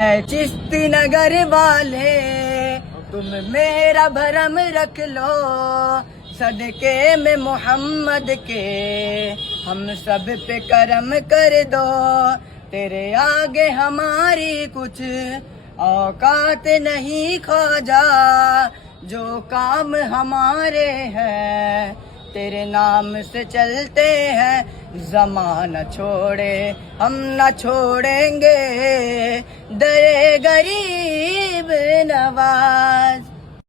चिश्ती नगर वाले तुम मेरा भरम रख लो, सदके में मोहम्मद के हम सब पे करम कर दो। तेरे आगे हमारी कुछ औकात नहीं ख्वाजा, जो काम हमारे हैं तेरे नाम से चलते हैं। ज़माना छोड़े हम न छोड़ेंगे, दरे गरीब नवाज।